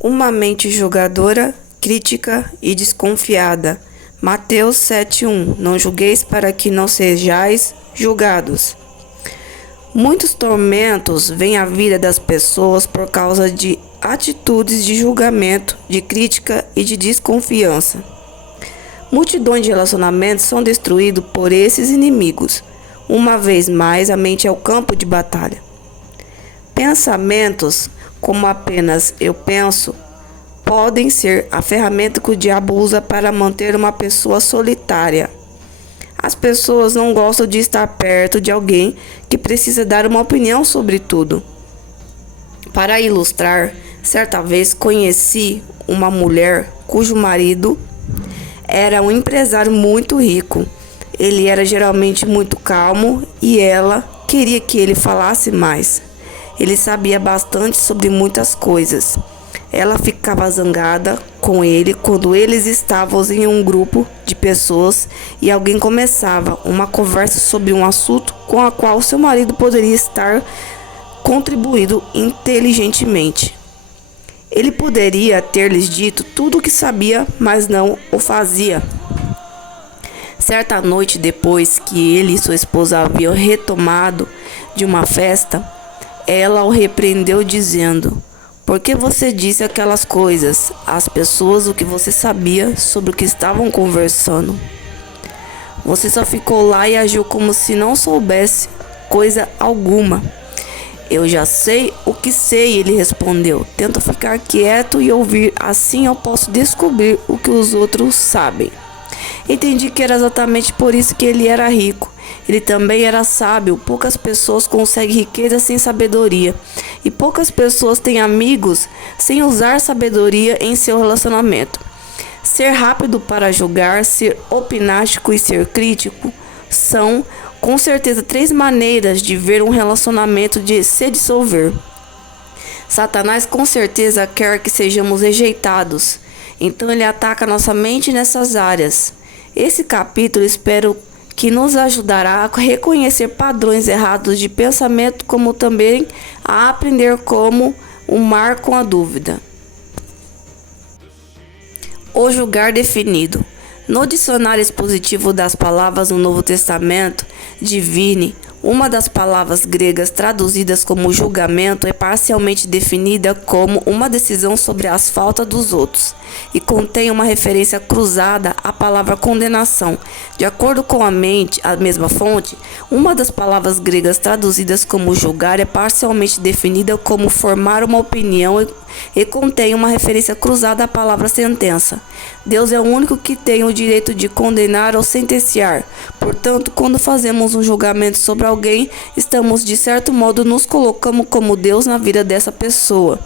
Uma mente julgadora, crítica e desconfiada. Mateus 7:1. Não julgueis para que não sejais julgados. Muitos tormentos vêm à vida das pessoas por causa de atitudes de julgamento, de crítica e de desconfiança. Multidões de relacionamentos são destruídos por esses inimigos. Uma vez mais, a mente é o campo de batalha. Pensamentos como apenas eu penso podem ser a ferramenta que o diabo usa para manter uma pessoa solitária. As pessoas não gostam de estar perto de alguém que precisa dar uma opinião sobre tudo. Para ilustrar, certa vez conheci uma mulher cujo marido era um empresário muito rico. Ele era geralmente muito calmo e ela queria que ele falasse mais. Ele sabia bastante sobre muitas coisas. Ela ficava zangada com ele quando eles estavam em um grupo de pessoas e alguém começava uma conversa sobre um assunto com a qual seu marido poderia estar contribuindo inteligentemente. Ele poderia ter-lhes dito tudo o que sabia, mas não o fazia. Certa noite, depois que ele e sua esposa haviam retomado de uma festa, ela o repreendeu dizendo: "Por que você disse aquelas coisas às pessoas o que você sabia sobre o que estavam conversando? Você só ficou lá e agiu como se não soubesse coisa alguma." "Eu já sei o que sei", ele respondeu. "Tento ficar quieto e ouvir, assim eu posso descobrir o que os outros sabem." Entendi que era exatamente por isso que ele era rico. Ele também era sábio. Poucas pessoas conseguem riqueza sem sabedoria. E poucas pessoas têm amigos sem usar sabedoria em seu relacionamento. Ser rápido para julgar, ser opinástico e ser crítico são, com certeza, 3 maneiras de ver um relacionamento de se dissolver. Satanás com certeza quer que sejamos rejeitados. Então ele ataca nossa mente nessas áreas. Esse capítulo espero que nos ajudará a reconhecer padrões errados de pensamento, como também a aprender como o mar com a dúvida. O julgar definido. No dicionário expositivo das palavras no Novo Testamento, divine, uma das palavras gregas traduzidas como julgamento é parcialmente definida como uma decisão sobre as faltas dos outros e contém uma referência cruzada à palavra condenação. De acordo com a mesma fonte, uma das palavras gregas traduzidas como julgar é parcialmente definida como formar uma opinião e contém uma referência cruzada à palavra sentença. Deus é o único que tem o direito de condenar ou sentenciar. Portanto, quando fazemos um julgamento sobre alguém, estamos de certo modo nos colocando como Deus na vida dessa pessoa.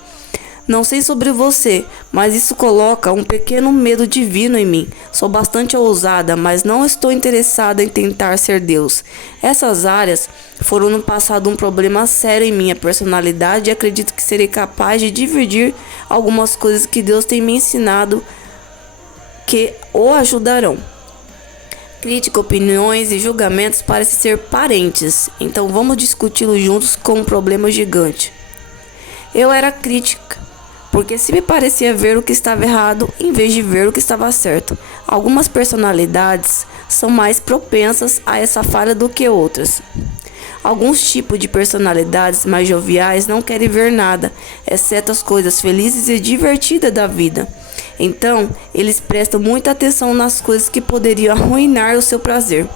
Não sei sobre você, mas isso coloca um pequeno medo divino em mim. Sou bastante ousada, mas não estou interessada em tentar ser Deus. Essas áreas foram no passado um problema sério em minha personalidade e acredito que serei capaz de dividir algumas coisas que Deus tem me ensinado que o ajudarão. Crítica, opiniões e julgamentos parecem ser parentes, então vamos discuti-los juntos com um problema gigante. Eu era crítica, porque se me parecia ver o que estava errado em vez de ver o que estava certo. Algumas personalidades são mais propensas a essa falha do que outras. Alguns tipos de personalidades mais joviais não querem ver nada, exceto as coisas felizes e divertidas da vida. Então, eles prestam muita atenção nas coisas que poderiam arruinar o seu prazer.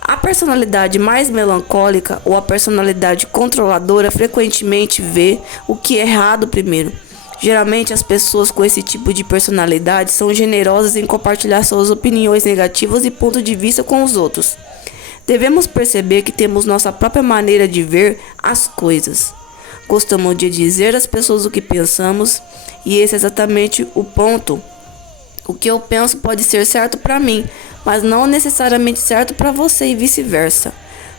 A personalidade mais melancólica ou a personalidade controladora frequentemente vê o que é errado primeiro. Geralmente, as pessoas com esse tipo de personalidade são generosas em compartilhar suas opiniões negativas e pontos de vista com os outros. Devemos perceber que temos nossa própria maneira de ver as coisas. Gostamos de dizer às pessoas o que pensamos, e esse é exatamente o ponto. O que eu penso pode ser certo para mim, mas não necessariamente certo para você e vice-versa.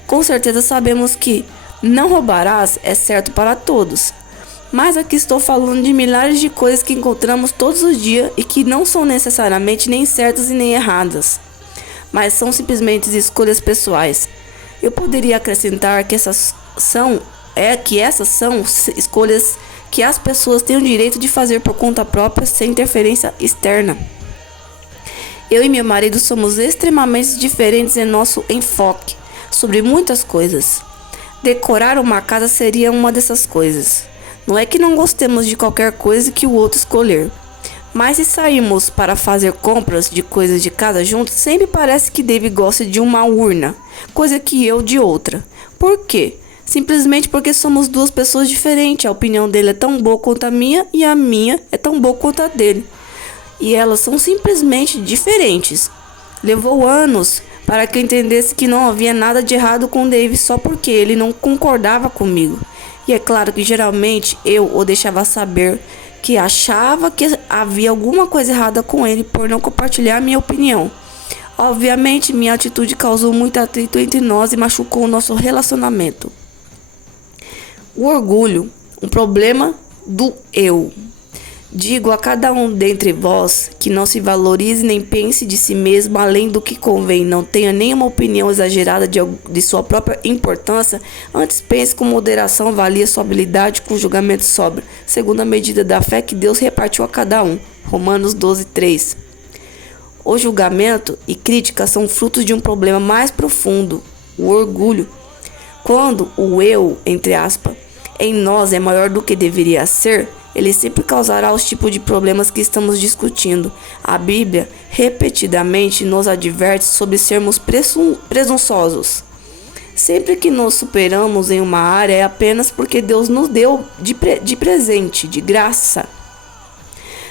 Com certeza sabemos que não roubarás é certo para todos. Mas aqui estou falando de milhares de coisas que encontramos todos os dias e que não são necessariamente nem certas e nem erradas, mas são simplesmente escolhas pessoais. Eu poderia acrescentar que essas são escolhas que as pessoas têm o direito de fazer por conta própria sem interferência externa. Eu e meu marido somos extremamente diferentes em nosso enfoque sobre muitas coisas. Decorar uma casa seria uma dessas coisas. Não é que não gostemos de qualquer coisa que o outro escolher, mas se sairmos para fazer compras de coisas de casa juntos, sempre parece que Dave gosta de uma urna, coisa que eu de outra. Por quê? Simplesmente porque somos duas pessoas diferentes. A opinião dele é tão boa quanto a minha e a minha é tão boa quanto a dele. E elas são simplesmente diferentes. Levou anos para que eu entendesse que não havia nada de errado com Dave só porque ele não concordava comigo. E é claro que geralmente eu o deixava saber que achava que havia alguma coisa errada com ele por não compartilhar minha opinião. Obviamente, minha atitude causou muito atrito entre nós e machucou o nosso relacionamento. O orgulho, um problema do eu. Digo a cada um dentre vós que não se valorize nem pense de si mesmo além do que convém, não tenha nenhuma opinião exagerada de sua própria importância, antes pense com moderação, avalie sua habilidade com julgamento sóbrio, segundo a medida da fé que Deus repartiu a cada um. Romanos 12:3. O julgamento e crítica são frutos de um problema mais profundo, o orgulho. Quando o eu, entre aspas, em nós é maior do que deveria ser, ele sempre causará os tipos de problemas que estamos discutindo. A Bíblia repetidamente nos adverte sobre sermos presunçosos. Sempre que nos superamos em uma área é apenas porque Deus nos deu de presente, de graça.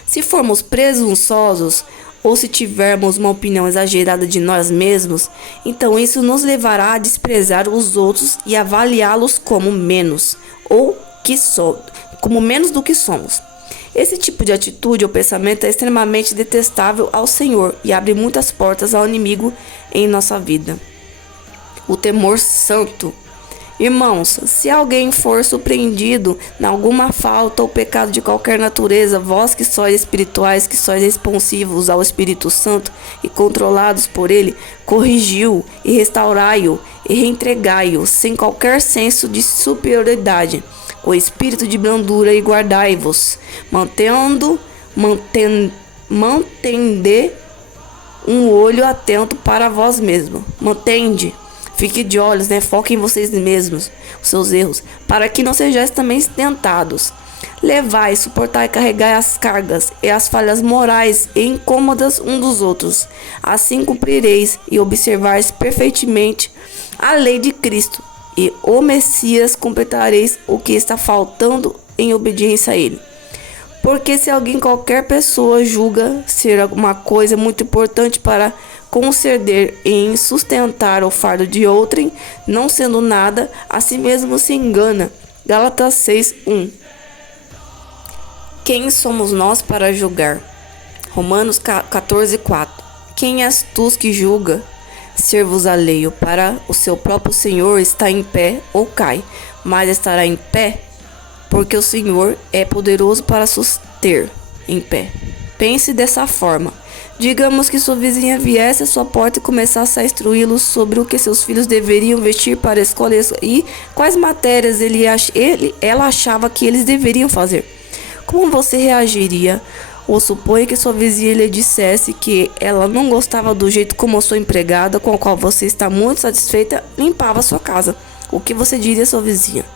Se formos presunçosos ou se tivermos uma opinião exagerada de nós mesmos, então isso nos levará a desprezar os outros e avaliá-los como menos do que somos. Esse tipo de atitude ou pensamento é extremamente detestável ao Senhor e abre muitas portas ao inimigo em nossa vida. O temor santo. Irmãos, se alguém for surpreendido em alguma falta ou pecado de qualquer natureza, vós que sois espirituais, que sois responsivos ao Espírito Santo e controlados por ele, corrigiu e restaurai-o e reentregai-o sem qualquer senso de superioridade, o espírito de brandura, e guardai-vos, mantendo um olho atento para vós mesmo. Fique de olhos, foque em vocês mesmos, os seus erros, para que não sejais também tentados. Levai, suportai e carregai as cargas e as falhas morais e incômodas um dos outros. Assim cumprireis e observareis perfeitamente a lei de Cristo, e o Messias completareis o que está faltando em obediência a ele. Porque se qualquer pessoa julga ser alguma coisa muito importante para conceder em sustentar o fardo de outrem, não sendo nada, a si mesmo se engana. Gálatas 6:1. Quem somos nós para julgar? Romanos 14:4. Quem és tu que julga? Ser-vos alheio para o seu próprio Senhor está em pé ou cai, mas estará em pé, porque o Senhor é poderoso para suster em pé. Pense dessa forma. Digamos que sua vizinha viesse à sua porta e começasse a instruí-los sobre o que seus filhos deveriam vestir para a escola e quais matérias ela achava que eles deveriam fazer. Como você reagiria? Ou suponha que sua vizinha lhe dissesse que ela não gostava do jeito como sua empregada, com a qual você está muito satisfeita, limpava sua casa. O que você diria à sua vizinha?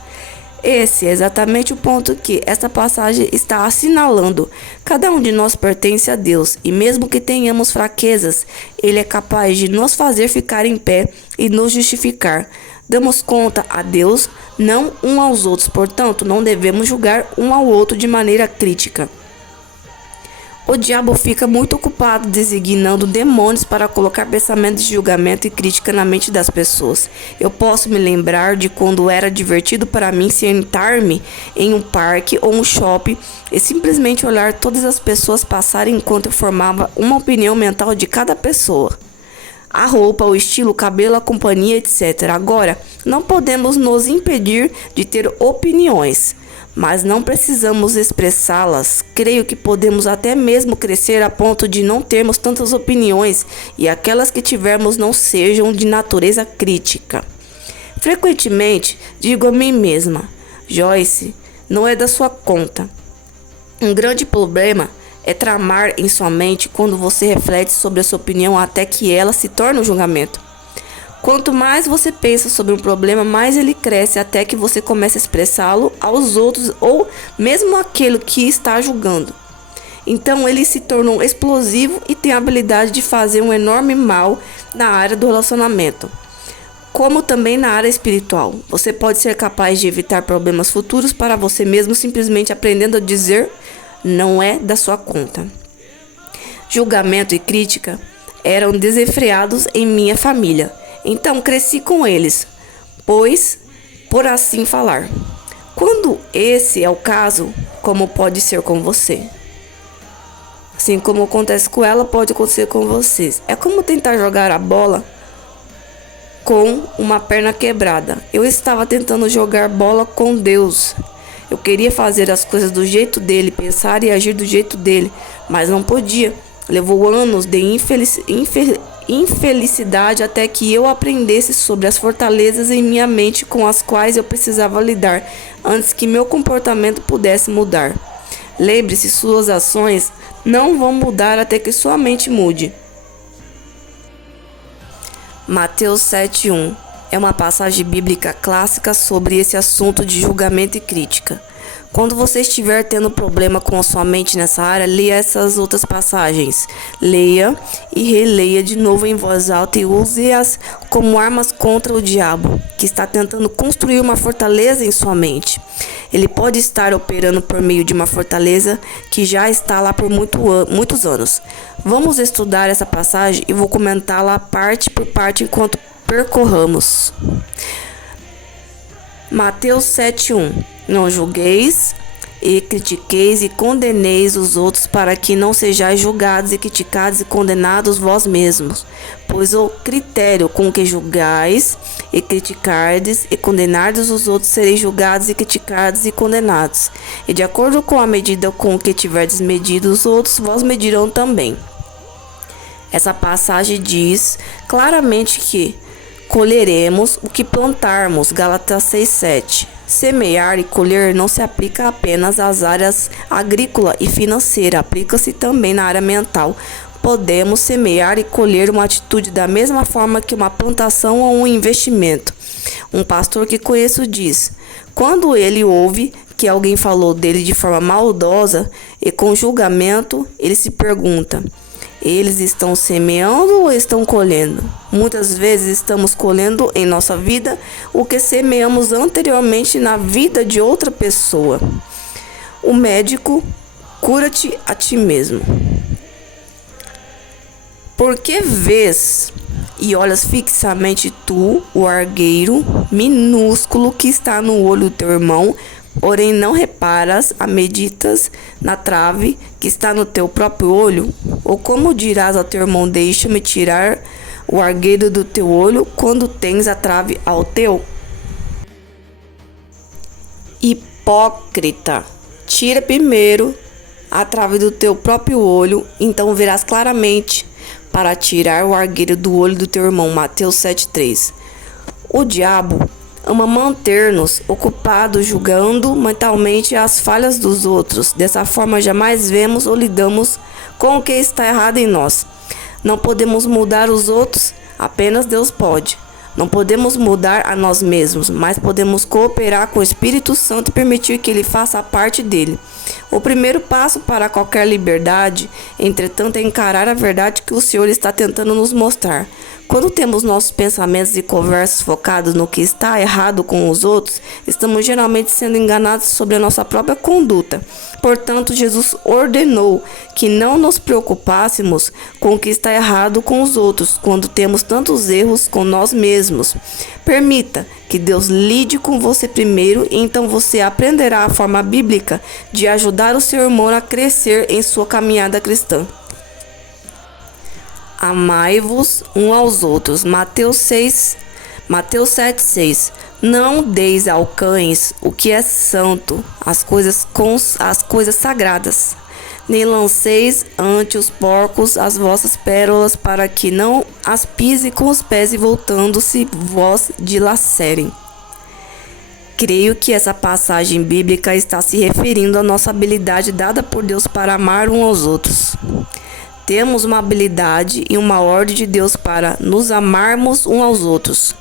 Esse é exatamente o ponto que esta passagem está assinalando. Cada um de nós pertence a Deus, e mesmo que tenhamos fraquezas, Ele é capaz de nos fazer ficar em pé e nos justificar. Damos conta a Deus, não um aos outros, portanto, não devemos julgar um ao outro de maneira crítica. O diabo fica muito ocupado designando demônios para colocar pensamentos de julgamento e crítica na mente das pessoas. Eu posso me lembrar de quando era divertido para mim sentar-me em um parque ou um shopping e simplesmente olhar todas as pessoas passarem enquanto eu formava uma opinião mental de cada pessoa. A roupa, o estilo, o cabelo, a companhia, etc. Agora, não podemos nos impedir de ter opiniões, mas não precisamos expressá-las. Creio que podemos até mesmo crescer a ponto de não termos tantas opiniões e aquelas que tivermos não sejam de natureza crítica. Frequentemente digo a mim mesma: Joyce, não é da sua conta. Um grande problema é tramar em sua mente quando você reflete sobre a sua opinião até que ela se torne um julgamento. Quanto mais você pensa sobre um problema, mais ele cresce até que você comece a expressá-lo aos outros ou mesmo àquele que está julgando. Então ele se tornou explosivo e tem a habilidade de fazer um enorme mal na área do relacionamento, como também na área espiritual. Você pode ser capaz de evitar problemas futuros para você mesmo simplesmente aprendendo a dizer não é da sua conta. Julgamento e crítica eram desenfreados em minha família, então cresci com eles, pois, por assim falar. Quando esse é o caso, como pode ser com você? Assim como acontece com ela, pode acontecer com vocês. É como tentar jogar a bola com uma perna quebrada. Eu estava tentando jogar bola com Deus. Eu queria fazer as coisas do jeito dele, pensar e agir do jeito dele, mas não podia. Levou anos de infelicidade até que eu aprendesse sobre as fortalezas em minha mente com as quais eu precisava lidar antes que meu comportamento pudesse mudar. Lembre-se, suas ações não vão mudar até que sua mente mude. Mateus 7:1 é uma passagem bíblica clássica sobre esse assunto de julgamento e crítica. Quando você estiver tendo problema com a sua mente nessa área, leia essas outras passagens. Leia e releia de novo em voz alta e use-as como armas contra o diabo, que está tentando construir uma fortaleza em sua mente. Ele pode estar operando por meio de uma fortaleza que já está lá por muitos anos. Vamos estudar essa passagem e vou comentá-la parte por parte enquanto percorramos. Mateus 7:1 Não julgueis e critiqueis e condeneis os outros para que não sejais julgados e criticados e condenados vós mesmos. Pois o critério com que julgais e criticardes e condenardes os outros sereis julgados e criticados e condenados. E de acordo com a medida com que tiverdes medido os outros, vós medirão também. Essa passagem diz claramente que colheremos o que plantarmos. Gálatas 6:7. Semear e colher não se aplica apenas às áreas agrícola e financeira, aplica-se também na área mental. Podemos semear e colher uma atitude da mesma forma que uma plantação ou um investimento. Um pastor que conheço diz: quando ele ouve que alguém falou dele de forma maldosa e com julgamento, ele se pergunta: eles estão semeando ou estão colhendo? Muitas vezes estamos colhendo em nossa vida o que semeamos anteriormente na vida de outra pessoa. O médico, cura-te a ti mesmo. Porque vês e olhas fixamente tu, o argueiro minúsculo que está no olho do teu irmão, porém não reparas a meditas na trave que está no teu próprio olho? Ou como dirás ao teu irmão: deixa-me tirar o argueiro do teu olho, quando tens a trave ao teu? Hipócrita, tira primeiro a trave do teu próprio olho, então verás claramente para tirar o argueiro do olho do teu irmão. Mateus 7:3. O diabo ama manter-nos ocupados julgando mentalmente as falhas dos outros. Dessa forma, jamais vemos ou lidamos com o que está errado em nós. Não podemos mudar os outros, apenas Deus pode. Não podemos mudar a nós mesmos, mas podemos cooperar com o Espírito Santo e permitir que ele faça parte dele. O primeiro passo para qualquer liberdade, entretanto, é encarar a verdade que o Senhor está tentando nos mostrar. Quando temos nossos pensamentos e conversas focados no que está errado com os outros, estamos geralmente sendo enganados sobre a nossa própria conduta. Portanto, Jesus ordenou que não nos preocupássemos com o que está errado com os outros, quando temos tantos erros com nós mesmos. Permita que Deus lide com você primeiro, e então você aprenderá a forma bíblica de ajudar o seu irmão a crescer em sua caminhada cristã. Amai-vos uns aos outros. Mateus 7:6. Não deis ao cães o que é santo, as coisas sagradas. Nem lanceis ante os porcos as vossas pérolas, para que não as pise com os pés e voltando-se vós dilacerem. Creio que essa passagem bíblica está se referindo à nossa habilidade dada por Deus para amar uns aos outros. Temos uma habilidade e uma ordem de Deus para nos amarmos uns aos outros.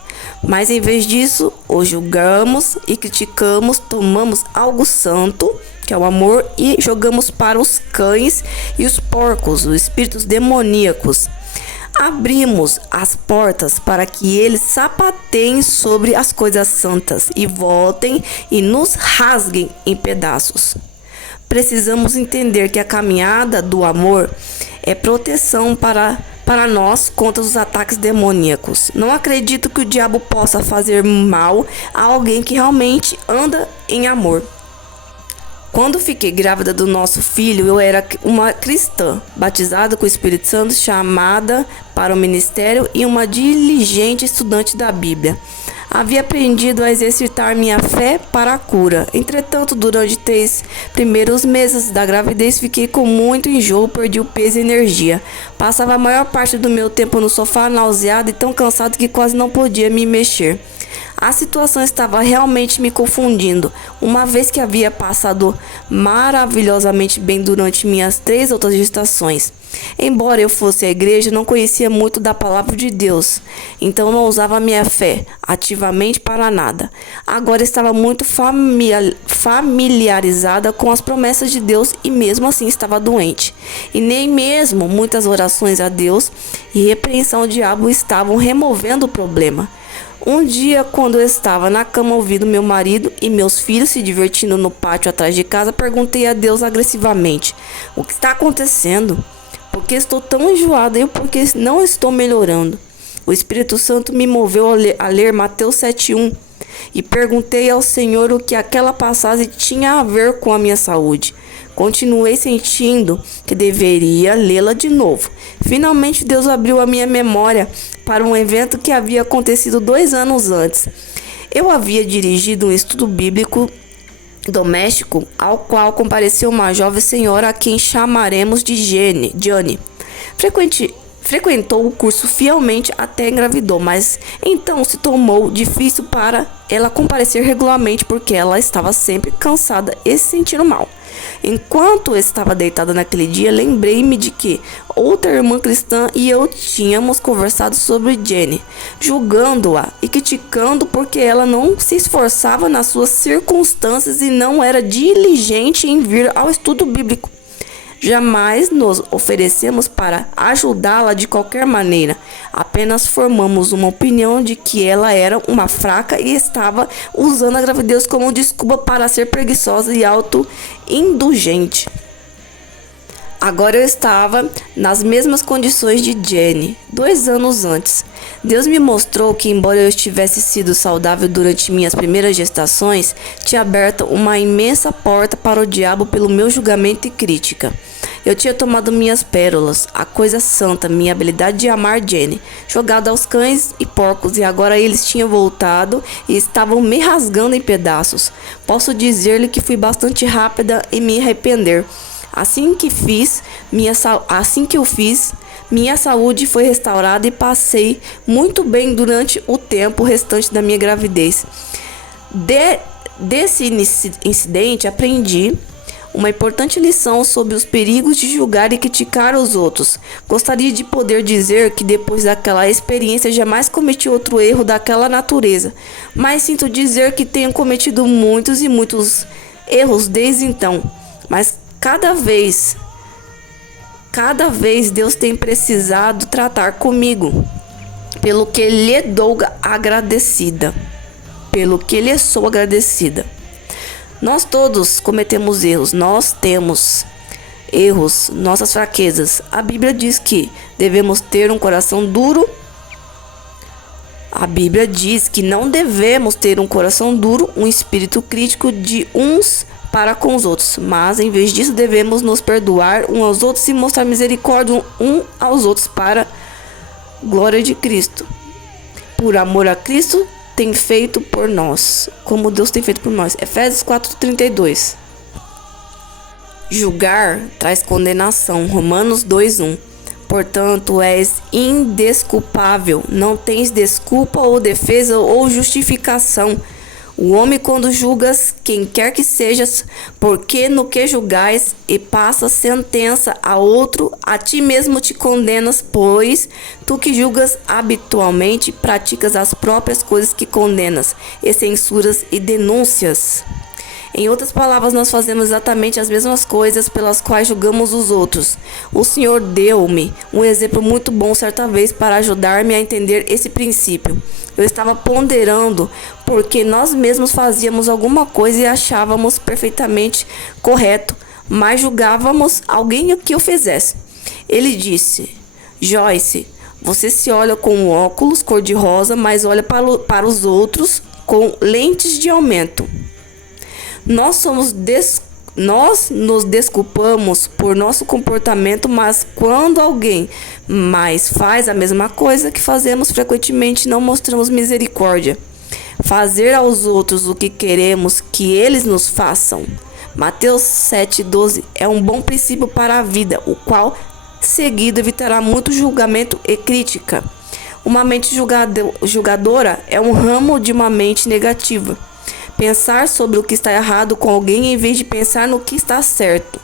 Mas em vez disso, o julgamos e criticamos, tomamos algo santo, que é o amor, e jogamos para os cães e os porcos, os espíritos demoníacos. Abrimos as portas para que eles sapateiem sobre as coisas santas e voltem e nos rasguem em pedaços. Precisamos entender que a caminhada do amor é proteção para nós contra os ataques demoníacos. Não acredito que o diabo possa fazer mal a alguém que realmente anda em amor. Quando fiquei grávida do nosso filho, eu era uma cristã, batizada com o Espírito Santo, chamada para o ministério e uma diligente estudante da Bíblia. Havia aprendido a exercitar minha fé para a cura. Entretanto, durante 3 primeiros meses da gravidez, fiquei com muito enjoo, perdi o peso e energia. Passava a maior parte do meu tempo no sofá, nauseado e tão cansado que quase não podia me mexer. A situação estava realmente me confundindo, uma vez que havia passado maravilhosamente bem durante minhas 3 outras gestações. Embora eu fosse à igreja, não conhecia muito da palavra de Deus, então não usava minha fé ativamente para nada. Agora estava muito familiarizada com as promessas de Deus e mesmo assim estava doente. E nem mesmo muitas orações a Deus e repreensão ao diabo estavam removendo o problema. Um dia, quando eu estava na cama ouvindo meu marido e meus filhos se divertindo no pátio atrás de casa, perguntei a Deus agressivamente: o que está acontecendo? Por que estou tão enjoada e por que não estou melhorando? O Espírito Santo me moveu a ler Mateus 7:1 e perguntei ao Senhor o que aquela passagem tinha a ver com a minha saúde. Continuei sentindo que deveria lê-la de novo. Finalmente Deus abriu a minha memória para um evento que havia acontecido 2 anos antes. Eu havia dirigido um estudo bíblico doméstico ao qual compareceu uma jovem senhora a quem chamaremos de Johnny. Frequentou o curso fielmente até engravidou, mas então se tornou difícil para ela comparecer regularmente porque ela estava sempre cansada e se sentindo mal. Enquanto eu estava deitada naquele dia, lembrei-me de que outra irmã cristã e eu tínhamos conversado sobre Jenny, julgando-a e criticando porque ela não se esforçava nas suas circunstâncias e não era diligente em vir ao estudo bíblico. Jamais nos oferecemos para ajudá-la de qualquer maneira. Apenas formamos uma opinião de que ela era uma fraca e estava usando a gravidez como desculpa para ser preguiçosa e autoindulgente. Agora eu estava nas mesmas condições de Jenny, 2 anos antes. Deus me mostrou que, embora eu tivesse sido saudável durante minhas primeiras gestações, tinha aberto uma imensa porta para o diabo pelo meu julgamento e crítica. Eu tinha tomado minhas pérolas, a coisa santa, minha habilidade de amar Jenny, jogado aos cães e porcos, e agora eles tinham voltado e estavam me rasgando em pedaços. Posso dizer-lhe que fui bastante rápida em me arrepender. Assim que eu fiz, minha saúde foi restaurada e passei muito bem durante o tempo restante da minha gravidez. Desse incidente, aprendi uma importante lição sobre os perigos de julgar e criticar os outros. Gostaria de poder dizer que depois daquela experiência jamais cometi outro erro daquela natureza, mas sinto dizer que tenho cometido muitos e muitos erros desde então. Mas cada vez Deus tem precisado tratar comigo, pelo que lhe dou agradecida, pelo que lhe sou agradecida. Nós todos cometemos erros, nós temos erros, nossas fraquezas. A Bíblia diz que devemos ter um coração duro. A Bíblia diz que não devemos ter um coração duro, um espírito crítico de uns para com os outros, mas em vez disso devemos nos perdoar uns aos outros e mostrar misericórdia uns aos outros para a glória de Cristo. Por amor a Cristo tem feito por nós, como Deus tem feito por nós. Efésios 4:32. Julgar traz condenação. Romanos 2:1. Portanto, és indesculpável, não tens desculpa ou defesa ou justificação. O homem, quando julgas quem quer que sejas, porque no que julgais e passas sentença a outro, a ti mesmo te condenas, pois tu que julgas habitualmente praticas as próprias coisas que condenas, e censuras e denúncias. Em outras palavras, nós fazemos exatamente as mesmas coisas pelas quais julgamos os outros. O Senhor deu-me um exemplo muito bom certa vez para ajudar-me a entender esse princípio. Eu estava ponderando porque nós mesmos fazíamos alguma coisa e achávamos perfeitamente correto, mas julgávamos alguém que o fizesse. Ele disse: Joyce, você se olha com óculos cor-de-rosa, mas olha para os outros com lentes de aumento. Nós nos desculpamos por nosso comportamento, mas quando alguém mais faz a mesma coisa que fazemos frequentemente, não mostramos misericórdia. Fazer aos outros o que queremos que eles nos façam. Mateus 7,12 é um bom princípio para a vida, o qual, seguido, evitará muito julgamento e crítica. Uma mente julgadora é um ramo de uma mente negativa. Pensar sobre o que está errado com alguém em vez de pensar no que está certo.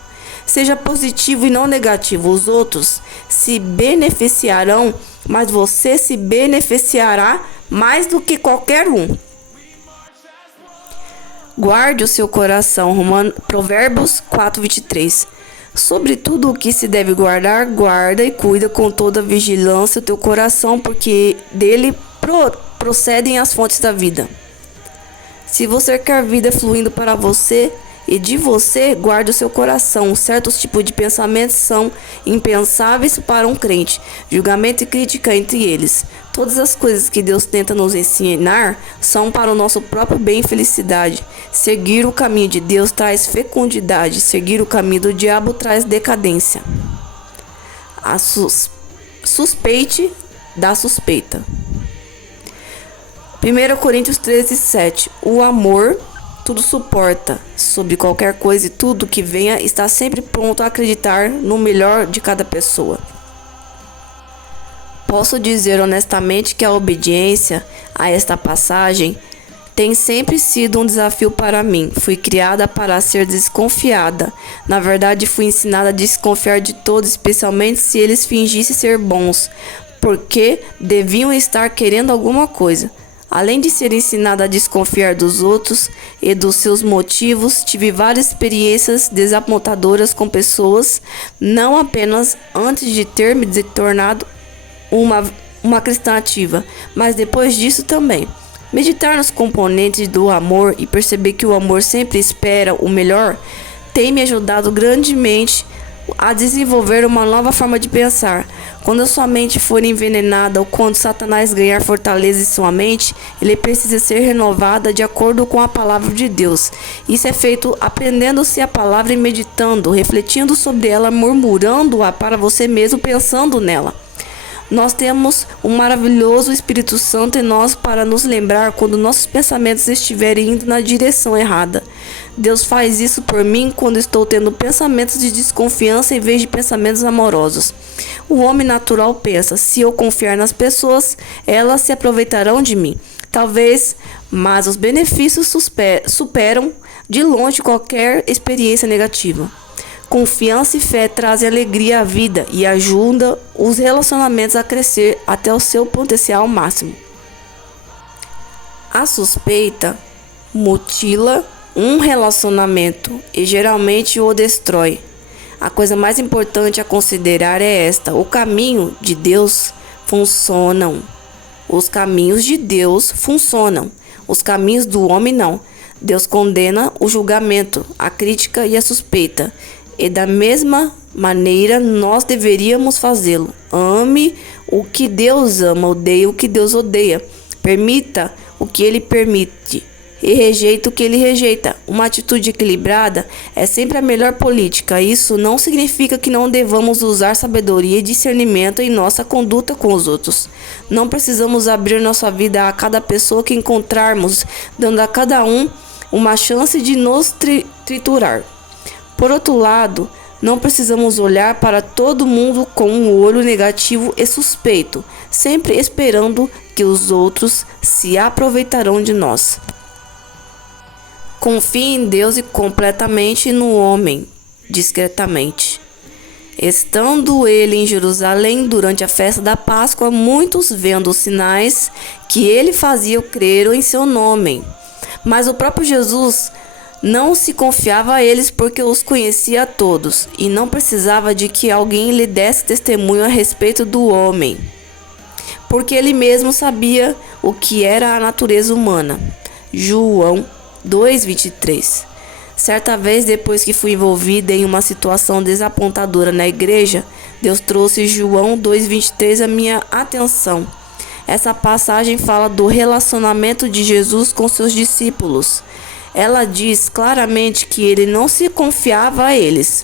Seja positivo e não negativo. Os outros se beneficiarão, mas você se beneficiará mais do que qualquer um. Guarde o seu coração. Provérbios 4:23. Sobre tudo o que se deve guardar, guarda e cuida com toda vigilância o teu coração, porque dele procedem as fontes da vida. Se você quer vida fluindo para você e de você, guarde o seu coração. Certos tipos de pensamentos são impensáveis para um crente. Julgamento e crítica entre eles. Todas as coisas que Deus tenta nos ensinar são para o nosso próprio bem e felicidade. Seguir o caminho de Deus traz fecundidade. Seguir o caminho do diabo traz decadência. Suspeite da suspeita. 1 Coríntios 13:7. O amor tudo suporta, sobre qualquer coisa e tudo que venha está sempre pronto a acreditar no melhor de cada pessoa. Posso dizer honestamente que a obediência a esta passagem tem sempre sido um desafio para mim. Fui criada para ser desconfiada. Na verdade, fui ensinada a desconfiar de todos, especialmente se eles fingissem ser bons, porque deviam estar querendo alguma coisa. Além de ser ensinada a desconfiar dos outros e dos seus motivos, tive várias experiências desapontadoras com pessoas, não apenas antes de ter me tornado uma cristã ativa, mas depois disso também. Meditar nos componentes do amor e perceber que o amor sempre espera o melhor tem me ajudado grandemente a desenvolver uma nova forma de pensar. Quando a sua mente for envenenada ou quando Satanás ganhar fortaleza em sua mente, ele precisa ser renovada de acordo com a palavra de Deus. Isso é feito aprendendo-se a palavra e meditando, refletindo sobre ela, murmurando-a para você mesmo, pensando nela. Nós temos um maravilhoso Espírito Santo em nós para nos lembrar quando nossos pensamentos estiverem indo na direção errada. Deus faz isso por mim quando estou tendo pensamentos de desconfiança em vez de pensamentos amorosos. O homem natural pensa: se eu confiar nas pessoas, elas se aproveitarão de mim. Talvez, mas os benefícios superam de longe qualquer experiência negativa. Confiança e fé trazem alegria à vida e ajudam os relacionamentos a crescer até o seu potencial máximo. A suspeita mutila um relacionamento e geralmente o destrói. A coisa mais importante a considerar é esta: o caminho de Deus funcionam. Os caminhos de Deus funcionam. Os caminhos do homem não. Deus condena o julgamento, a crítica e a suspeita. E da mesma maneira nós deveríamos fazê-lo. Ame o que Deus ama, odeie o que Deus odeia. Permita o que Ele permite e rejeita o que Ele rejeita. Uma atitude equilibrada é sempre a melhor política. Isso não significa que não devamos usar sabedoria e discernimento em nossa conduta com os outros. Não precisamos abrir nossa vida a cada pessoa que encontrarmos, dando a cada um uma chance de nos triturar. Por outro lado, não precisamos olhar para todo mundo com um olho negativo e suspeito, sempre esperando que os outros se aproveitarão de nós. confie em Deus e completamente no homem, discretamente. Estando ele em Jerusalém durante a festa da Páscoa, muitos, vendo os sinais que ele fazia, creram em seu nome. Mas o próprio Jesus não se confiava a eles, porque os conhecia a todos e não precisava de que alguém lhe desse testemunho a respeito do homem, porque ele mesmo sabia o que era a natureza humana. João 2:23. Certa vez, depois que fui envolvida em uma situação desapontadora na igreja, Deus trouxe João 2:23 à minha atenção. Essa passagem fala do relacionamento de Jesus com seus discípulos. Ela diz claramente que ele não se confiava a eles.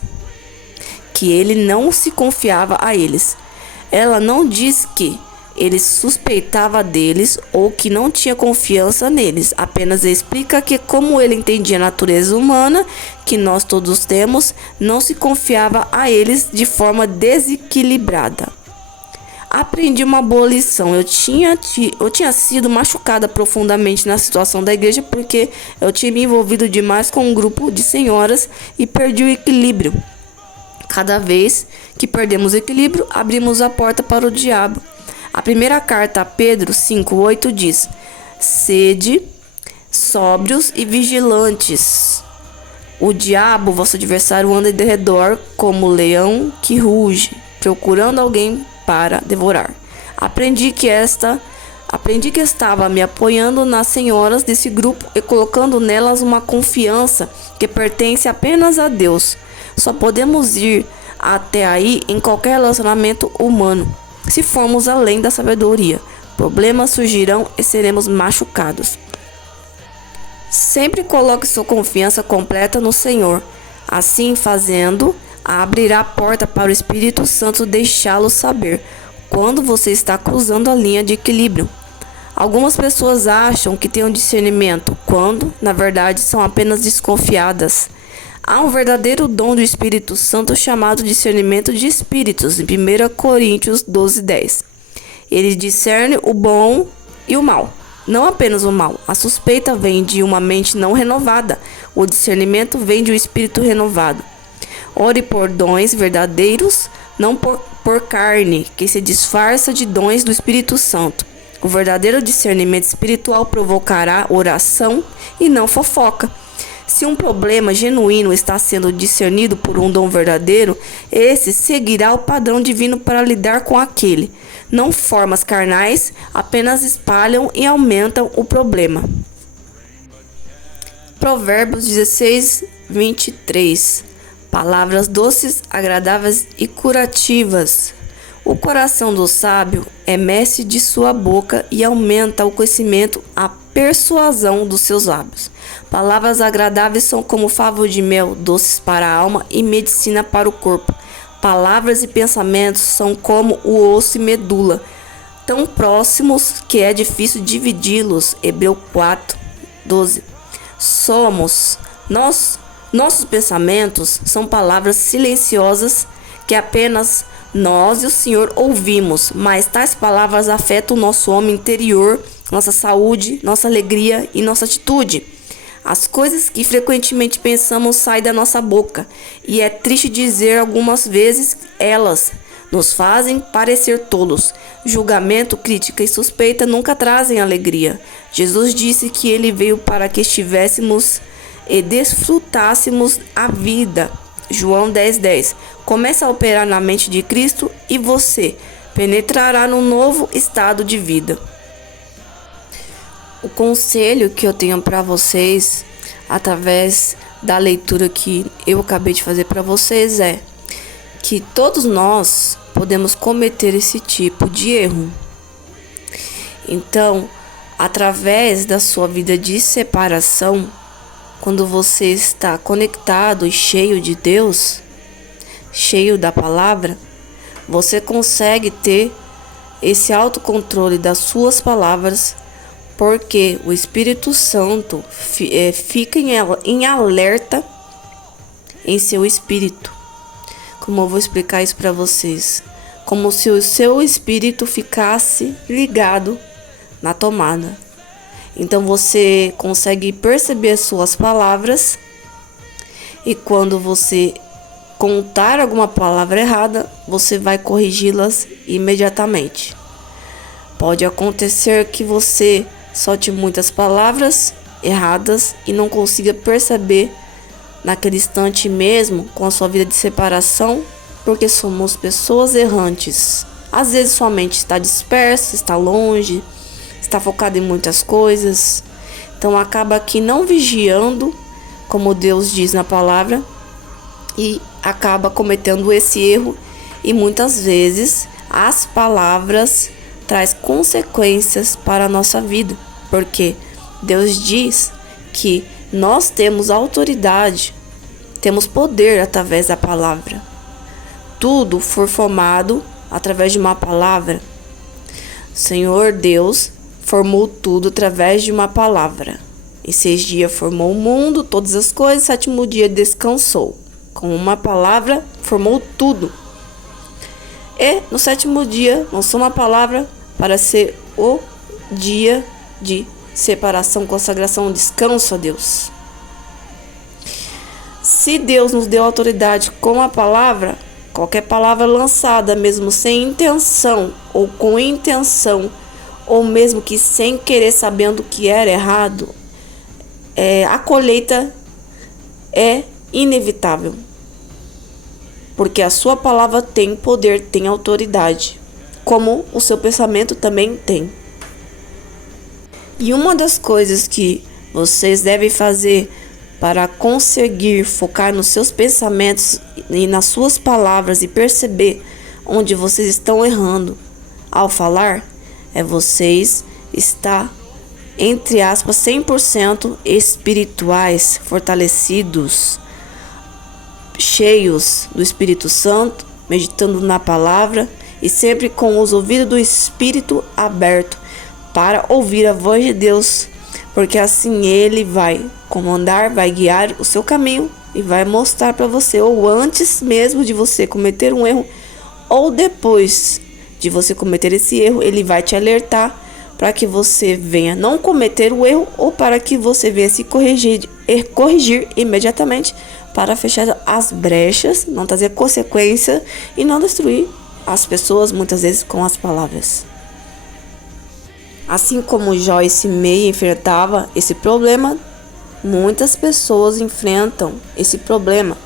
Ela não diz que ele suspeitava deles ou que não tinha confiança neles. Apenas explica que, como ele entendia a natureza humana que nós todos temos, não se confiava a eles de forma desequilibrada. Aprendi uma boa lição. Eu tinha sido machucada profundamente na situação da igreja, porque eu tinha me envolvido demais com um grupo de senhoras e perdi o equilíbrio. Cada vez que perdemos o equilíbrio, abrimos a porta para o diabo. A primeira carta a Pedro 5:8 diz: sede sóbrios e vigilantes. O diabo, vosso adversário, anda em derredor como leão que ruge, procurando alguém para devorar. Aprendi que estava me apoiando nas senhoras desse grupo e colocando nelas uma confiança que pertence apenas a Deus. Só podemos ir até aí em qualquer relacionamento humano. Se formos além da sabedoria, problemas surgirão e seremos machucados. Sempre coloque sua confiança completa no Senhor. Assim fazendo, abrirá a porta para o Espírito Santo deixá-lo saber quando você está cruzando a linha de equilíbrio. Algumas pessoas acham que têm um discernimento, quando, na verdade, são apenas desconfiadas. Há um verdadeiro dom do Espírito Santo chamado discernimento de espíritos, em 1 Coríntios 12:10. Ele discerne o bom e o mal, não apenas o mal. A suspeita vem de uma mente não renovada, o discernimento vem de um espírito renovado. Ore por dons verdadeiros, não por carne, que se disfarça de dons do Espírito Santo. O verdadeiro discernimento espiritual provocará oração e não fofoca. Se um problema genuíno está sendo discernido por um dom verdadeiro, esse seguirá o padrão divino para lidar com aquele. Não formas carnais, apenas espalham e aumentam o problema. Provérbios 16:23. Palavras doces, agradáveis e curativas. O coração do sábio é mestre de sua boca e aumenta o conhecimento, a persuasão dos seus lábios. Palavras agradáveis são como favo de mel, doces para a alma e medicina para o corpo. Palavras e pensamentos são como o osso e medula, tão próximos que é difícil dividi-los. Hebreus 4:12. Nossos pensamentos são palavras silenciosas que apenas nós e o Senhor ouvimos, mas tais palavras afetam o nosso homem interior, nossa saúde, nossa alegria e nossa atitude. As coisas que frequentemente pensamos saem da nossa boca, e é triste dizer, algumas vezes elas nos fazem parecer tolos. Julgamento, crítica e suspeita nunca trazem alegria. Jesus disse que ele veio para que estivéssemos e desfrutássemos a vida. João 10:10. Comece a operar na mente de Cristo e você penetrará no novo estado de vida. O conselho que eu tenho para vocês, através da leitura que eu acabei de fazer para vocês, é que todos nós podemos cometer esse tipo de erro. Então, através da sua vida de separação, quando você está conectado e cheio de Deus, cheio da palavra, você consegue ter esse autocontrole das suas palavras, porque o Espírito Santo fica em alerta em seu espírito. Como eu vou explicar isso para vocês? Como se o seu espírito ficasse ligado na tomada. Então você consegue perceber as suas palavras e quando você contar alguma palavra errada, você vai corrigi-las imediatamente. Pode acontecer que você solte muitas palavras erradas e não consiga perceber naquele instante mesmo com a sua vida de separação, porque somos pessoas errantes. Às vezes sua mente está dispersa, está longe, está focada em muitas coisas. Então acaba aqui não vigiando, como Deus diz na palavra, e acaba cometendo esse erro. E muitas vezes as palavras traz consequências para a nossa vida, porque Deus diz que nós temos autoridade, temos poder através da palavra. Tudo foi formado através de uma palavra. Senhor Deus formou tudo através de uma palavra. Em 6 dias formou o mundo, todas as coisas, 7º dia descansou. Com uma palavra formou tudo. E no 7º dia lançou uma palavra para ser o dia de separação, consagração, descanso a Deus. Se Deus nos deu autoridade com a palavra, qualquer palavra lançada, mesmo sem intenção ou com intenção, ou mesmo que sem querer, sabendo que era errado, a colheita é inevitável. Porque a sua palavra tem poder, tem autoridade, como o seu pensamento também tem. E uma das coisas que vocês devem fazer para conseguir focar nos seus pensamentos e nas suas palavras e perceber onde vocês estão errando ao falar, é vocês estar, entre aspas, 100% espirituais, fortalecidos, cheios do Espírito Santo, meditando na palavra e sempre com os ouvidos do Espírito aberto para ouvir a voz de Deus, porque assim Ele vai comandar, vai guiar o seu caminho e vai mostrar para você, ou antes mesmo de você cometer um erro, ou depois de você cometer esse erro, Ele vai te alertar para que você venha não cometer o erro, ou para que você venha se corrigir imediatamente, para fechar as brechas, não trazer consequência e não destruir as pessoas muitas vezes com as palavras. Assim como Joyce Meyer enfrentava esse problema, muitas pessoas enfrentam esse problema.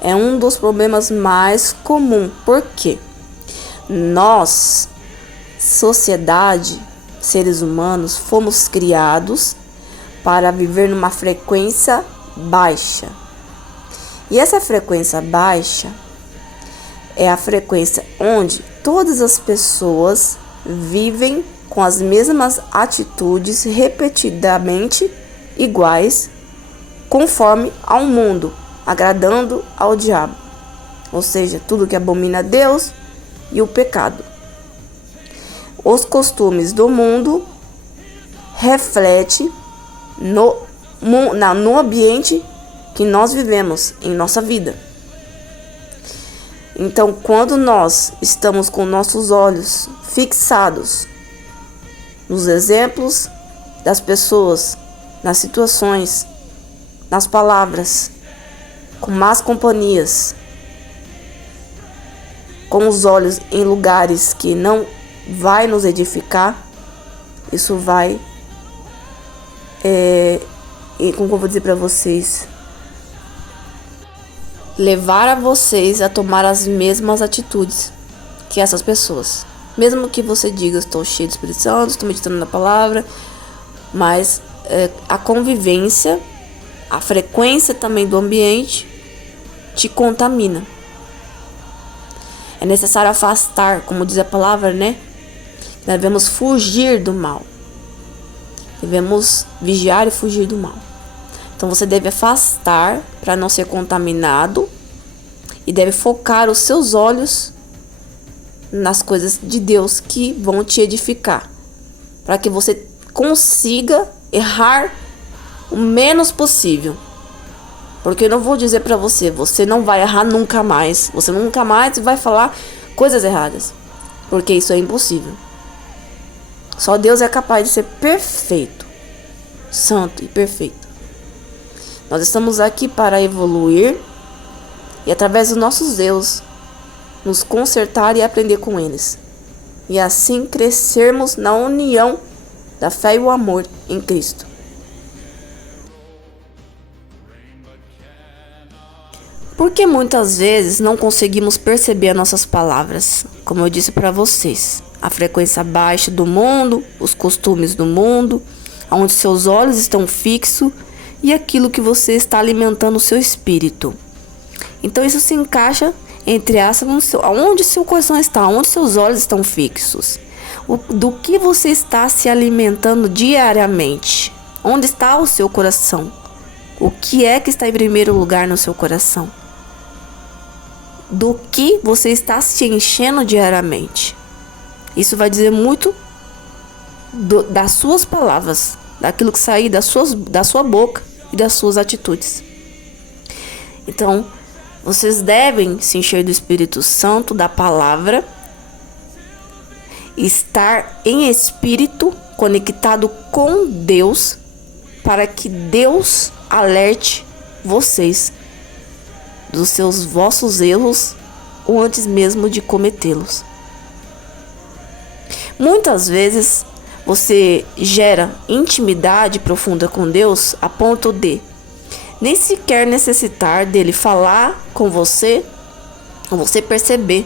É um dos problemas mais comuns. Por quê? Nós, sociedade, seres humanos, fomos criados para viver numa frequência baixa. E essa frequência baixa é a frequência onde todas as pessoas vivem com as mesmas atitudes repetidamente iguais, conforme ao mundo, agradando ao diabo. Ou seja, tudo que abomina a Deus e o pecado. Os costumes do mundo refletem no ambiente que nós vivemos em nossa vida. Então, quando nós estamos com nossos olhos fixados nos exemplos das pessoas, nas situações, nas palavras, com más companhias, com os olhos em lugares que não vai nos edificar, isso vai, como eu vou dizer para vocês, levar a vocês a tomar as mesmas atitudes que essas pessoas. Mesmo que você diga, estou cheio do Espírito Santo, estou meditando na palavra, mas a convivência, a frequência também do ambiente te contamina. É necessário afastar, como diz a palavra, né? Devemos fugir do mal. Devemos vigiar e fugir do mal. Então você deve afastar para não ser contaminado e deve focar os seus olhos nas coisas de Deus que vão te edificar, para que você consiga errar o menos possível. Porque eu não vou dizer para você, você não vai errar nunca mais, você nunca mais vai falar coisas erradas, porque isso é impossível. Só Deus é capaz de ser perfeito. santo e perfeito. Nós estamos aqui para evoluir e, através dos nossos erros, nos consertar e aprender com eles. E assim crescermos na união da fé e o amor em Cristo. Porque muitas vezes não conseguimos perceber as nossas palavras, como eu disse para vocês, a frequência baixa do mundo, os costumes do mundo, onde seus olhos estão fixos e aquilo que você está alimentando o seu espírito. Então isso se encaixa, entre aspas, onde seu coração está, onde seus olhos estão fixos. Do que você está se alimentando diariamente? Onde está o seu coração? O que é que está em primeiro lugar no seu coração? Do que você está se enchendo diariamente? Isso vai dizer muito das suas palavras, daquilo que sair da sua boca e das suas atitudes. Então, vocês devem se encher do Espírito Santo, da palavra, estar em espírito conectado com Deus, para que Deus alerte vocês dos seus vossos erros ou antes mesmo de cometê-los. Muitas vezes você gera intimidade profunda com Deus a ponto de nem sequer necessitar dele falar com você ou você perceber,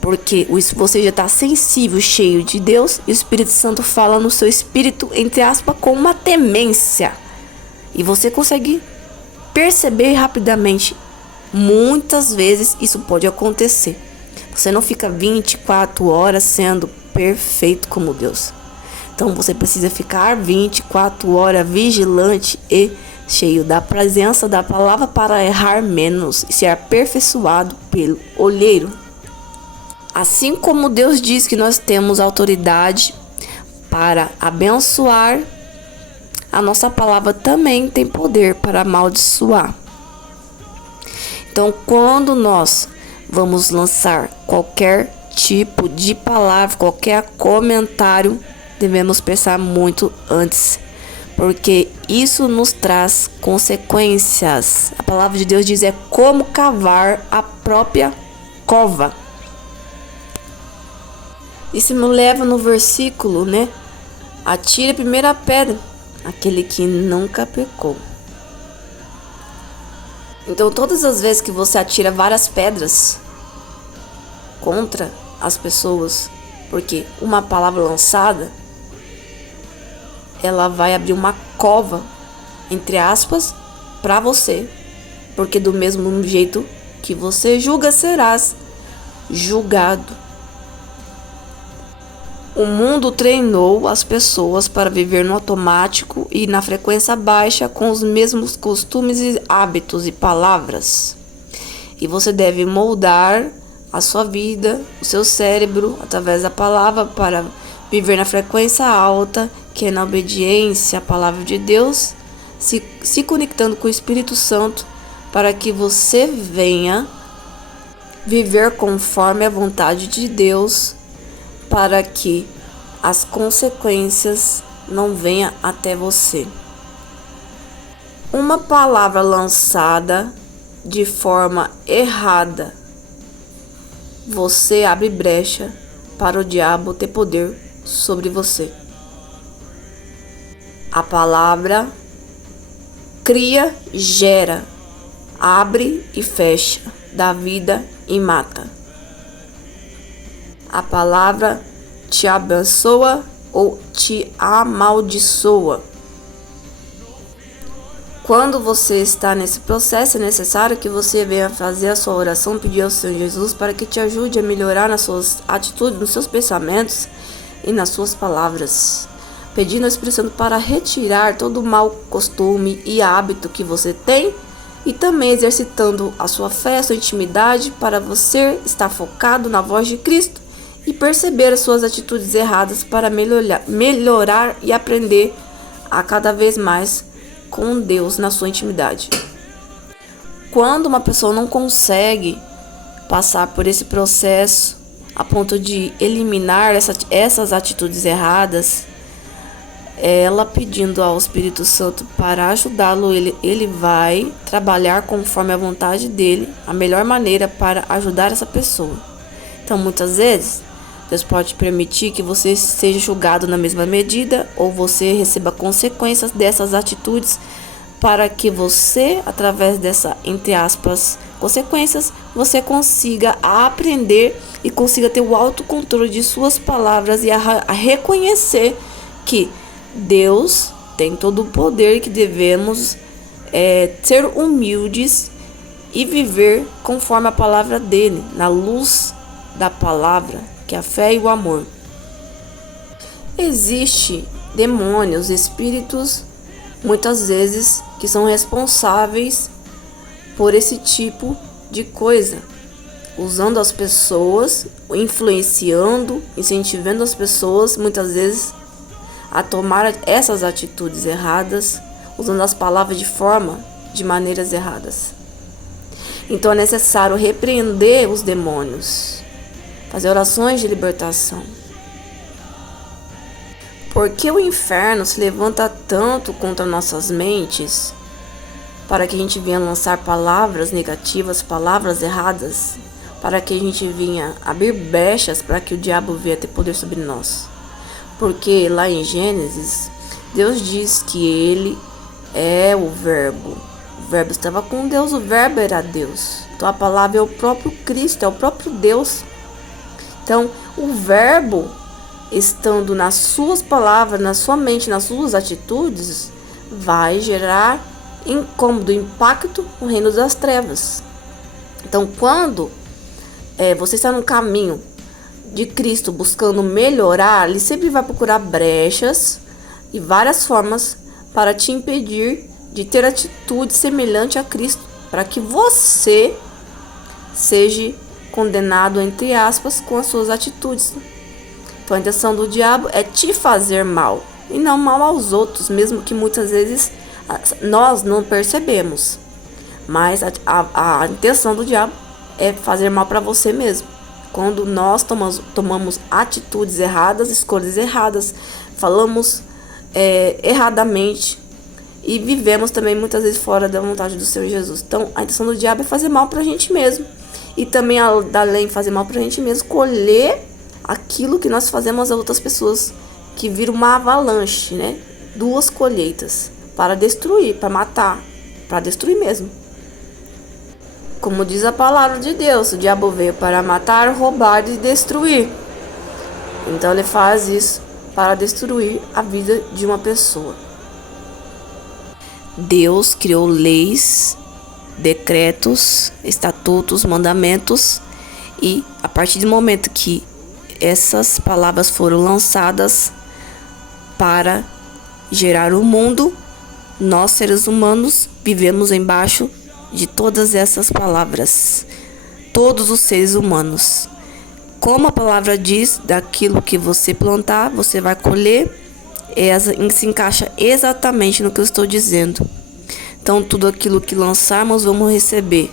porque você já está sensível, cheio de Deus, e o Espírito Santo fala no seu espírito, entre aspas, com uma temência, e você consegue perceber rapidamente. Muitas vezes isso pode acontecer. Você não fica 24 horas sendo perfeito como Deus. Então você precisa ficar 24 horas vigilante e cheio da presença da palavra para errar menos e ser aperfeiçoado pelo olheiro. Assim como Deus diz que nós temos autoridade para abençoar, a nossa palavra também tem poder para amaldiçoar. Então, quando nós vamos lançar qualquer tipo de palavra, qualquer comentário, devemos pensar muito antes, porque isso nos traz consequências. A palavra de Deus diz: é como cavar a própria cova. Isso me leva no versículo, atire a primeira pedra, aquele que nunca pecou. Então, todas as vezes que você atira várias pedras contra as pessoas, porque uma palavra lançada, ela vai abrir uma cova, entre aspas, para você, porque do mesmo jeito que você julga, serás julgado. O mundo treinou as pessoas para viver no automático e na frequência baixa com os mesmos costumes e hábitos e palavras. E você deve moldar a sua vida, o seu cérebro, através da palavra para viver na frequência alta, que é na obediência à palavra de Deus, se conectando com o Espírito Santo, para que você venha viver conforme a vontade de Deus, para que as consequências não venham até você. Uma palavra lançada de forma errada, você abre brecha para o diabo ter poder sobre você. A palavra cria, gera, abre e fecha, dá vida e mata. A palavra te abençoa ou te amaldiçoa. Quando você está nesse processo, é necessário que você venha fazer a sua oração, pedir ao Senhor Jesus para que te ajude a melhorar nas suas atitudes, nos seus pensamentos e nas suas palavras. Pedindo ao Espírito Santo para retirar todo o mau costume e hábito que você tem, e também exercitando a sua fé, a sua intimidade, para você estar focado na voz de Cristo e perceber as suas atitudes erradas para melhorar e aprender a cada vez mais com Deus na sua intimidade. Quando uma pessoa não consegue passar por esse processo a ponto de eliminar essas atitudes erradas, ela pedindo ao Espírito Santo para ajudá-lo, ele vai trabalhar conforme a vontade dele, a melhor maneira para ajudar essa pessoa. Então, muitas vezes, Deus pode permitir que você seja julgado na mesma medida ou você receba consequências dessas atitudes para que você, através dessa, entre aspas, consequências, você consiga aprender e consiga ter o autocontrole de suas palavras e a reconhecer que Deus tem todo o poder e que devemos ser humildes e viver conforme a palavra dele, na luz da palavra, que é a fé e o amor. Existem demônios, espíritos, muitas vezes, que são responsáveis por esse tipo de coisa, usando as pessoas, influenciando, incentivando as pessoas, muitas vezes, a tomar essas atitudes erradas, usando as palavras de maneiras erradas. Então é necessário repreender os demônios, fazer orações de libertação. Porque o inferno se levanta tanto contra nossas mentes, para que a gente venha lançar palavras negativas, palavras erradas, para que a gente venha abrir brechas para que o diabo venha ter poder sobre nós. Porque lá em Gênesis, Deus diz que ele é o Verbo. O Verbo estava com Deus, o Verbo era Deus. Então a palavra é o próprio Cristo, é o próprio Deus. Então o Verbo, estando nas suas palavras, na sua mente, nas suas atitudes, vai gerar incômodo, impacto no reino das trevas. Então quando você está no caminho de Cristo buscando melhorar, ele sempre vai procurar brechas e várias formas para te impedir de ter atitude semelhante a Cristo, para que você seja condenado, entre aspas, com as suas atitudes. Então a intenção do diabo é te fazer mal, e não mal aos outros, mesmo que muitas vezes nós não percebemos. Mas a intenção do diabo é fazer mal para você mesmo. Quando nós tomamos atitudes erradas, escolhas erradas, falamos erradamente e vivemos também muitas vezes fora da vontade do Senhor Jesus. Então, a intenção do diabo é fazer mal para a gente mesmo. E também, além de fazer mal para a gente mesmo, colher aquilo que nós fazemos a outras pessoas, que vira uma avalanche, né? Duas colheitas, para destruir, para matar, para destruir mesmo. Como diz a palavra de Deus, o diabo veio para matar, roubar e destruir. Então ele faz isso para destruir a vida de uma pessoa. Deus criou leis, decretos, estatutos, mandamentos, e a partir do momento que essas palavras foram lançadas para gerar o mundo, nós seres humanos vivemos embaixo de todas essas palavras, todos os seres humanos. Como a palavra diz, daquilo que você plantar, você vai colher, se encaixa exatamente no que eu estou dizendo. Então, tudo aquilo que lançarmos, vamos receber.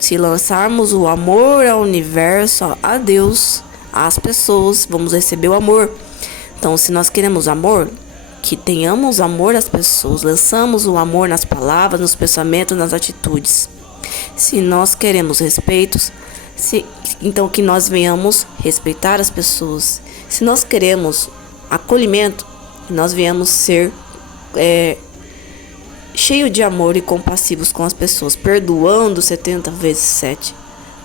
Se lançarmos o amor ao universo, a Deus, às pessoas, vamos receber o amor. Então, se nós queremos amor, que tenhamos amor às pessoas, lançamos o amor nas palavras, nos pensamentos, nas atitudes. Se nós queremos respeitos, então que nós venhamos respeitar as pessoas. Se nós queremos acolhimento, que nós venhamos ser cheio de amor e compassivos com as pessoas, perdoando 70 vezes 7,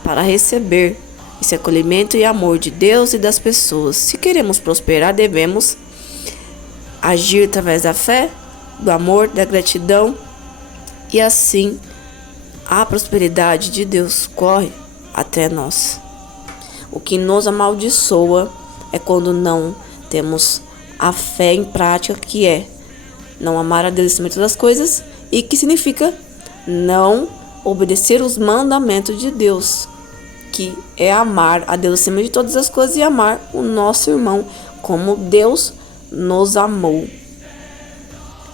para receber esse acolhimento e amor de Deus e das pessoas. Se queremos prosperar, devemos agir através da fé, do amor, da gratidão, e assim a prosperidade de Deus corre até nós. O que nos amaldiçoa é quando não temos a fé em prática, que é não amar a Deus acima de todas as coisas, e que significa não obedecer os mandamentos de Deus, que é amar a Deus acima de todas as coisas e amar o nosso irmão como Deus nos amou.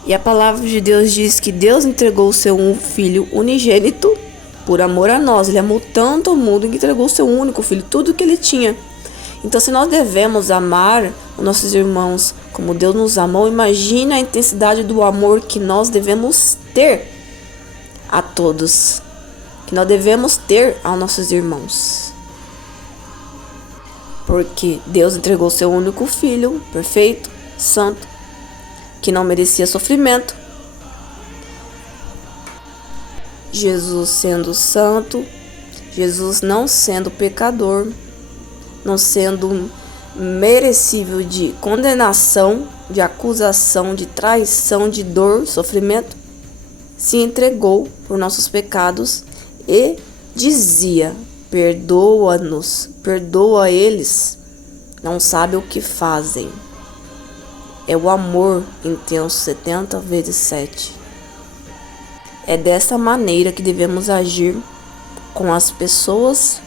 E a palavra de Deus diz que Deus entregou o seu filho unigênito por amor a nós. Ele amou tanto o mundo que entregou o seu único filho, tudo que ele tinha. Então, se nós devemos amar os nossos irmãos como Deus nos amou, imagine a intensidade do amor que nós devemos ter a todos, que nós devemos ter aos nossos irmãos. Porque Deus entregou seu único filho, perfeito, santo, que não merecia sofrimento. Jesus sendo santo, Jesus não sendo pecador, não sendo merecível de condenação, de acusação, de traição, de dor, sofrimento, se entregou por nossos pecados e dizia: perdoa-nos, perdoa eles, não sabem o que fazem. É o amor intenso 70 vezes 7. É dessa maneira que devemos agir com as pessoas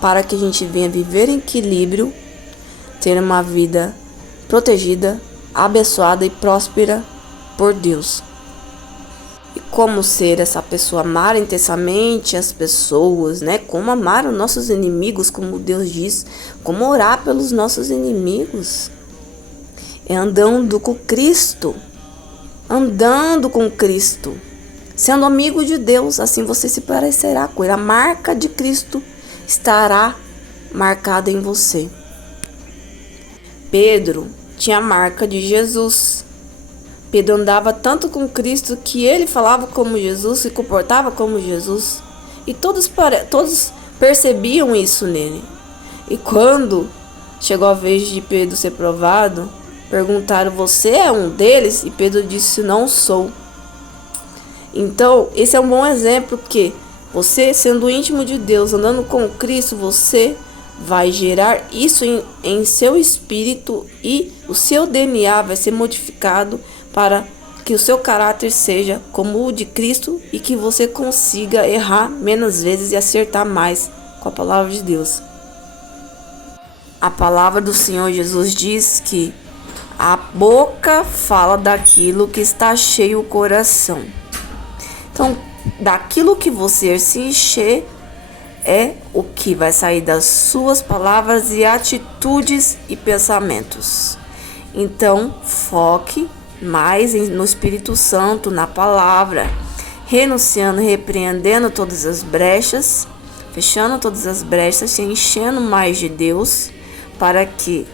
para que a gente venha viver em equilíbrio, ter uma vida protegida, abençoada e próspera por Deus. E como ser essa pessoa? Amar intensamente as pessoas, né? Como amar os nossos inimigos, como Deus diz. Como orar pelos nossos inimigos. É andando com Cristo. Andando com Cristo. Sendo amigo de Deus, assim você se parecerá com Ele. A marca de Cristo estará marcada em você. Pedro tinha a marca de Jesus. Pedro andava tanto com Cristo que ele falava como Jesus, se comportava como Jesus. E todos percebiam isso nele. E quando chegou a vez de Pedro ser provado, perguntaram: você é um deles? E Pedro disse: não sou. Então, esse é um bom exemplo que você, sendo íntimo de Deus, andando com Cristo, você vai gerar isso em seu espírito e o seu DNA vai ser modificado para que o seu caráter seja como o de Cristo e que você consiga errar menos vezes e acertar mais com a palavra de Deus. A palavra do Senhor Jesus diz que a boca fala daquilo que está cheio o coração. Então, daquilo que você se encher é o que vai sair das suas palavras e atitudes e pensamentos. Então, foque mais no Espírito Santo, na palavra, renunciando, repreendendo todas as brechas, fechando todas as brechas, se enchendo mais de Deus, para que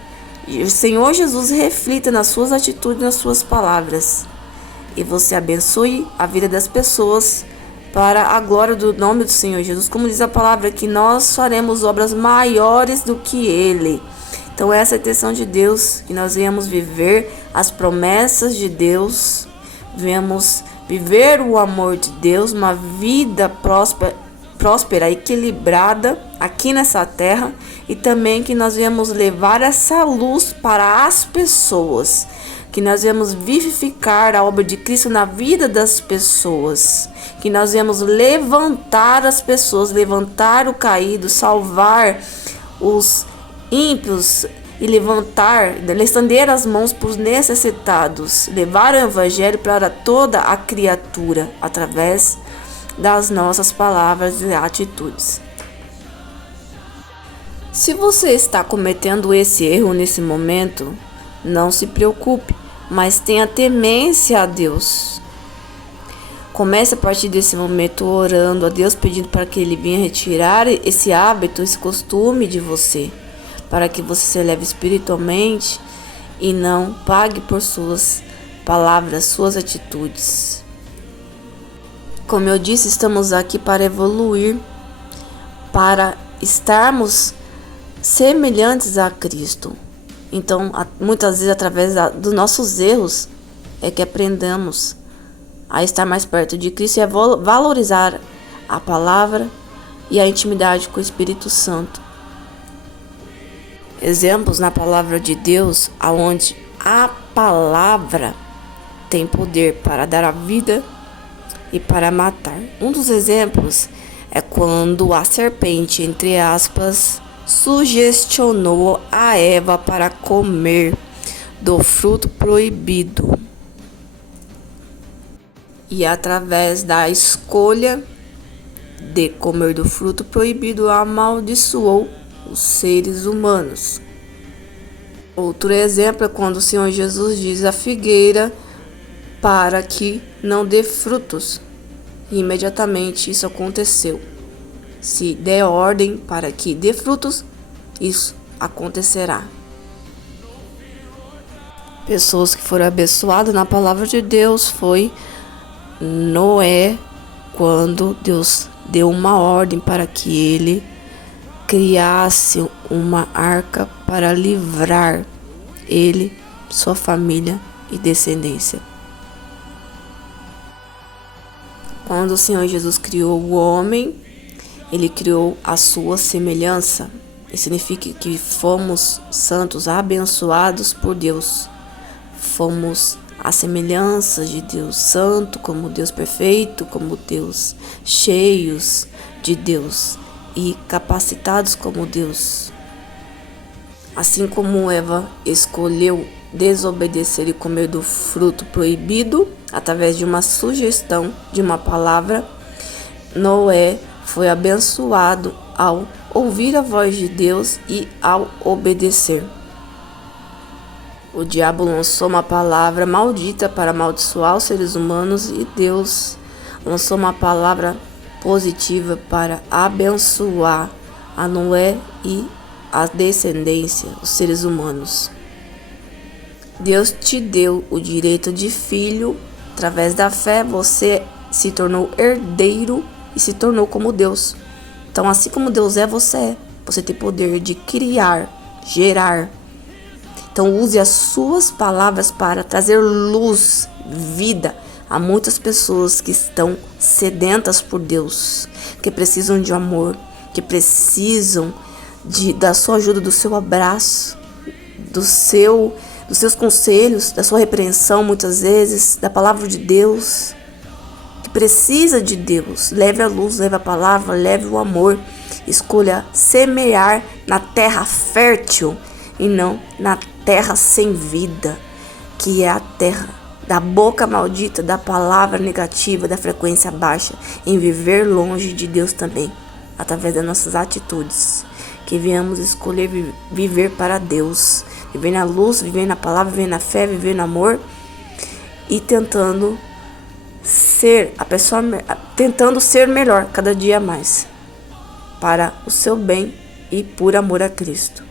o Senhor Jesus reflita nas suas atitudes, nas suas palavras. E você abençoe a vida das pessoas para a glória do nome do Senhor Jesus. Como diz a palavra, que nós faremos obras maiores do que Ele. Então essa é a intenção de Deus, que nós venhamos viver as promessas de Deus, venhamos viver o amor de Deus, uma vida próspera, equilibrada aqui nessa terra, e também que nós venhamos levar essa luz para as pessoas, que nós venhamos vivificar a obra de Cristo na vida das pessoas, que nós venhamos levantar as pessoas, levantar o caído, salvar os ímpios e estender as mãos para os necessitados, levar o evangelho para toda a criatura através das nossas palavras e atitudes. Se você está cometendo esse erro nesse momento, não se preocupe, mas tenha temência a Deus. Comece a partir desse momento orando a Deus, pedindo para que Ele venha retirar esse hábito, esse costume de você, para que você se eleve espiritualmente e não pague por suas palavras, suas atitudes. Como eu disse, estamos aqui para evoluir, para estarmos semelhantes a Cristo. Então, muitas vezes, através dos nossos erros, é que aprendamos a estar mais perto de Cristo e a valorizar a palavra e a intimidade com o Espírito Santo. Exemplos na palavra de Deus, onde a palavra tem poder para dar a vida e para matar. Um dos exemplos é quando a serpente, entre aspas, sugestionou a Eva para comer do fruto proibido. E através da escolha de comer do fruto proibido, amaldiçoou os seres humanos. Outro exemplo é quando o Senhor Jesus diz à figueira para que não dê frutos. E imediatamente isso aconteceu. Se der ordem para que dê frutos, isso acontecerá. Pessoas que foram abençoadas na palavra de Deus foi Noé, quando Deus deu uma ordem para que ele criasse uma arca para livrar ele, sua família e descendência. Quando o Senhor Jesus criou o homem, ele criou a sua semelhança. Isso significa que fomos santos, abençoados por Deus. Fomos a semelhança de Deus, santo como Deus, perfeito como Deus, cheios de Deus e capacitados como Deus. Assim como Eva escolheu desobedecer e comer do fruto proibido através de uma sugestão de uma palavra, Noé foi abençoado ao ouvir a voz de Deus e ao obedecer. O diabo lançou uma palavra maldita para amaldiçoar os seres humanos e Deus lançou uma palavra positiva para abençoar a Noé e a descendência, os seres humanos. Deus te deu o direito de filho. Através da fé, você se tornou herdeiro e se tornou como Deus. Então, assim como Deus é, você é. Você tem poder de criar, gerar. Então, use as suas palavras para trazer luz, vida a muitas pessoas que estão sedentas por Deus, que precisam de amor, que precisam da sua ajuda, do seu abraço, dos seus conselhos, da sua repreensão muitas vezes, da palavra de Deus, que precisa de Deus. Leve a luz, leve a palavra, leve o amor. Escolha semear na terra fértil e não na terra sem vida, que é a terra da boca maldita, da palavra negativa, da frequência baixa, em viver longe de Deus também, através das nossas atitudes. Que venhamos escolher viver para Deus, viver na luz, viver na palavra, viver na fé, viver no amor e tentando ser melhor cada dia mais, para o seu bem e por amor a Cristo.